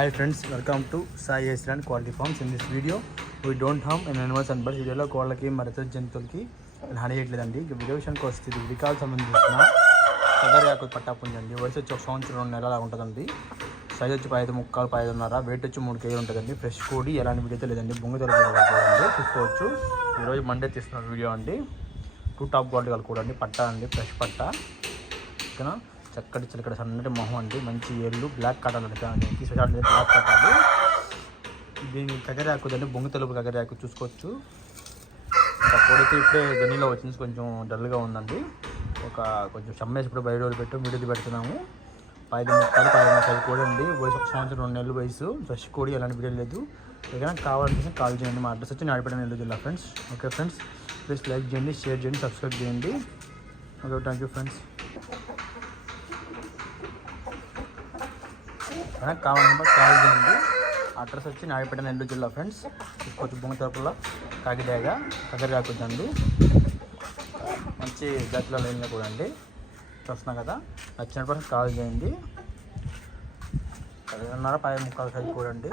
Hi friends, welcome to Sai Island Quality Farms. In this video, we don't harm animals and birds. వీడియోలో కోళ్ళకి మరిత జంతువులకి హాని చేయట్లేదండి. Video విషయానికి వస్తే ఇది వికాల్ సంబంధించిన కదర్యాకు పట్టాపుంజండి. వయసు వచ్చి 1 సంవత్సరం 2 నెలలు ఉంటుందండి. సైజ్ వచ్చి 5 ముక్కాలు 5.5, వెయిట్ వచ్చి 3 kg ఉంటుందండి. ఫ్రెష్ కోడి ఎలాంటి వీడియో లేదండి. బొంగు తొలగించండి చూసుకోవచ్చు. ఈరోజు మండే తీస్తున్న వీడియో అండి. 2 టాప్ క్వాలిటీ కలుపుకోండి. పట్టా అండి, ఫ్రెష్ పట్టా. ఓకేనా, చక్కటి చిలకడ సన్నటి మొహం అండి, మంచి ఏళ్ళు, బ్లాక్ కట్టాలి స్పెషాలిటీ బ్లాక్ కట్టాలి. దీని కగరాకు దాన్ని బొంగు తెలుపు కగరాకు చూసుకోవచ్చు. కోడికి ఇప్పుడే జర్నీలో వచ్చింది, కొంచెం డల్గా ఉందండి. కొంచెం సమ్మేసి ఇప్పుడు బయట రోజులు పెట్టు మీడియా పెడుతున్నాము. 5 ముక్కాలు 5.5 కోడి అండి. వయసు 1 సంవత్సరం 2 నెలలు వయసు. ఫ్రెష్ కోడి ఎలాంటి వీడియో లేదు. ఏదైనా కావాలంటే కాల్ చేయండి. మా అడ్రస్ వచ్చి నాడిపేట నెల్లూరు జిల్లా friends. Okay friends, please like చేయండి, షేర్ చేయండి, సబ్స్క్రైబ్ చేయండి. Okay, thank you friends. కావాలంటే కాల్ చేయండి. అడ్రస్ వచ్చి నాడిపేట నెల్లూరు జిల్లా ఫ్రెండ్స్. కొంచెం బొంగ తరపుల కాకిడాగా కగరిగాకుందండి. మంచి జాతిలో లైన్లో కూడా అండి. చూస్తున్నాం కదా, నచ్చినప్పుడు కాల్ చేయండి. 5.5 ముక్కాలు సైజు కూడా అండి.